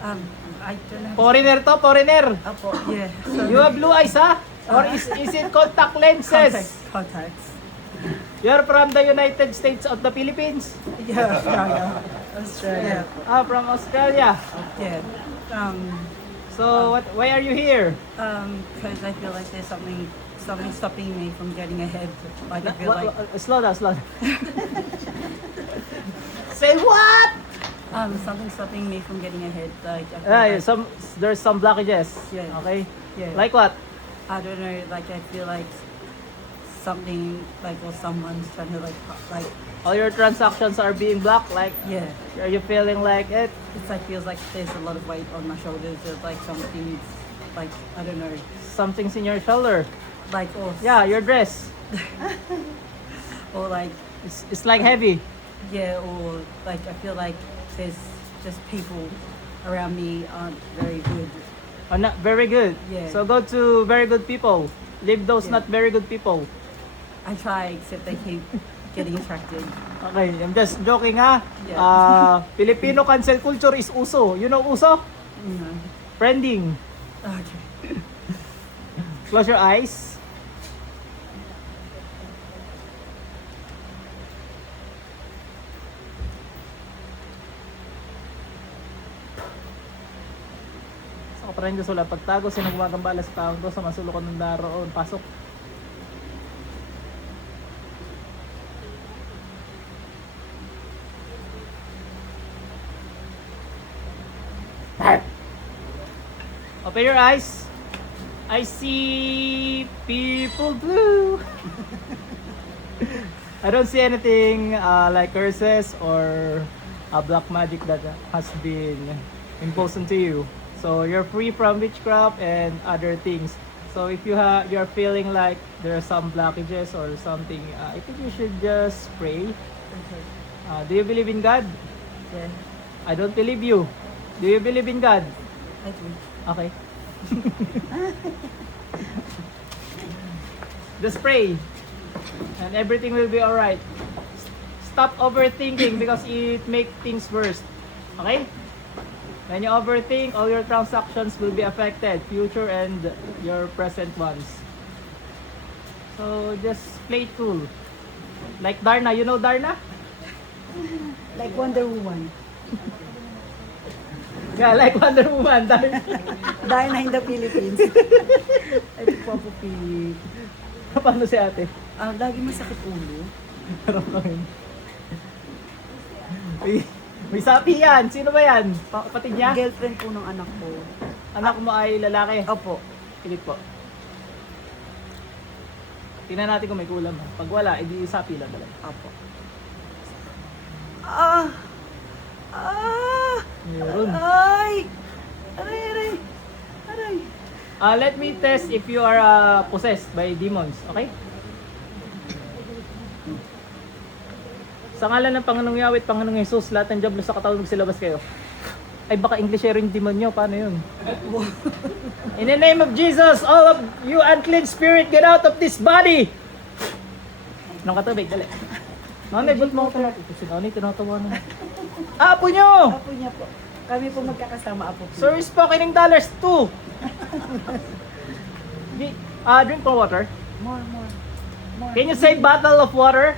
Um, I don't know. Foreigner to, foreigner. Apo, yeah. So You have blue eyes, ha? Or is it contact lenses? contacts. You're from the United States of the Philippines? Yeah, Australia. Australia. Ah, from Australia. Yeah. So, why are you here? Because I feel like there's something stopping me from getting ahead. Like I feel like Slow down, slow down. Say what? something stopping me from getting ahead. Like I feel like, There's some blockages. Yeah. Okay. yeah. Like what? I don't know. Like I feel like something like or someone's trying to like All your transactions are being blocked. Like, yeah. are you feeling like it? It's like feels like there's a lot of weight on my shoulders. There's like something like I don't know. Something's in your shoulder. Like or Yeah, your dress. or like It's like heavy. yeah, or like I feel like there's just people around me aren't very good. Not very good. Yeah. So go to very good people. Leave those Yeah. not very good people. I try, except they keep getting attracted. Okay, I'm just joking, ha. Yeah. Filipino cancel culture is uso. You know uso? No. Trending. Okay. Close your eyes. Sa kaparain Diyos wala pagtago, sinagmagambala sa taong to, sa masulukan ng daroon. Pasok. Open your eyes. I see people blue. I don't see anything like curses or black magic that has been imposed onto you. So you're free from witchcraft and other things. So if you're feeling like there are some blockages or something, I think you should just pray. Okay. Do you believe in God? Yeah. I don't believe you. Do you believe in God? I do. Okay. Just pray and everything will be alright. Stop overthinking because it makes things worse. Okay? When you overthink, all your transactions will be affected, future and your present ones. So just play it cool. Like Darna, you know Darna? Like Wonder Woman. Yeah, like Wonder Woman, Darna. Darna in the Philippines. Ay, Popo Pig. Paano si ate? Lagi masakit ulo. May sapi yan. Sino ba yan? Kapatid niya? Girlfriend po ng anak ko. Anak mo ay lalaki? Opo. Pilit po. Tingnan natin kung may kulam. Pag wala, edi sapi lang talaga. Opo. Ah! Meron. Ay! Aray, aray! Aray! Let me test if you are possessed by demons. Okay? Sa ngalan ng Panginoong Yahweh at Panginoong Jesus, lahat ng diablo sa katawan magsilabas kayo. Ay baka Englishero yung demon nyo, paano yun? In the name of Jesus, all of you unclean spirit, get out of this body! Nang katubig, dali. Nanay, ba't mo ako ito? Si Nanay, tinatawa na. Apo nyo! Apo niya po. Kami po magkakasama, Apo. Sir is spoken in dollars too! Drink more water. More. Can you say bottle of water?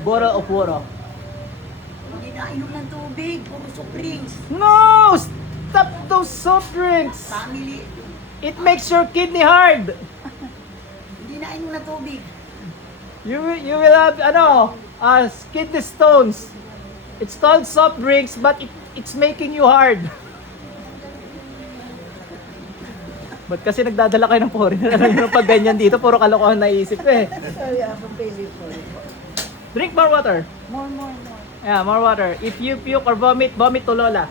Bottle of water. Hindi na inom ng tubig, puro soft drinks. No! Stop those soft drinks! Family, It makes your kidney hard! hindi na inom ng tubig. You will have, kidney stones. It's called soft drinks, but it's making you hard. Ba't kasi nagdadala kayo ng foreigner? Alam nyo pag ganyan dito, puro kalokohan naisip ko eh. Sorry, Apo. Pili po. Drink more water. More. Yeah, more water. If you puke or vomit to Lola.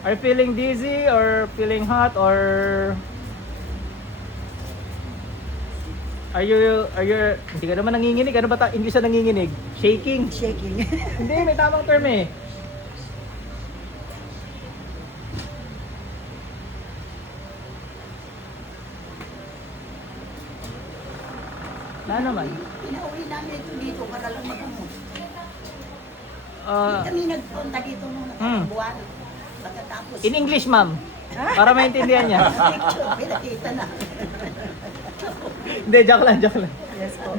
Are you feeling dizzy or feeling hot or are you hindi ka naman nanginginig? Ano ba English na nanginginig? Shaking? Shaking. Hindi, may tamang term eh. Na naman. Pinauwi namin ito dito para lang mag-amot. Ah, Kami nagpunta dito nung nakakabuwan. Pagkatapos, in English, ma'am. Para maintindihan niya. picture, pinakita na. Hindi, joke lang, joke lang. Yes po.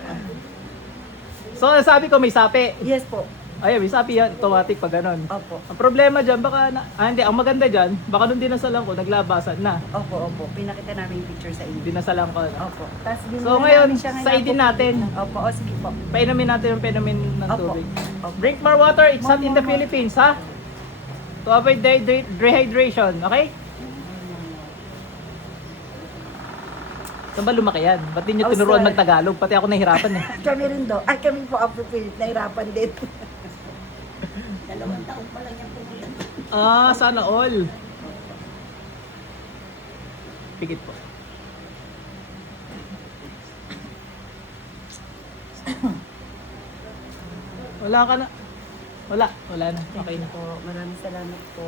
So, sabi ko may sapi. Yes po. Ay, may sapi yan. Automatic pag ganun. Opo. Ang problema dyan, baka hindi, ang maganda dyan, baka nung dinasalan ko, naglabasan na. Opo, opo. Pinakita namin yung picture sa inyo. Dinasalan ko na. Opo. Tapos So, ngayon, saidin natin. Opo, o sige po. Painumin natin yung painumin ng Opo. tubig. Opo. Drink more water, it's hot in the More. Philippines, ha? To avoid dehydration, okay? Saan ba lumaki yan? Ba't di nyo Oh, tinuruan sir. mag-Tagalog? Pati ako nahihirapan eh. Kami rin do. Ay, kami po appropriate. Nahirapan din. 2 taon pa lang yung pumunta. Ah, sana all. Pigit po. Wala ka na. Wala na. Okay na. po. Maraming salamat po.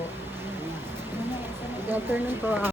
Good afternoon po.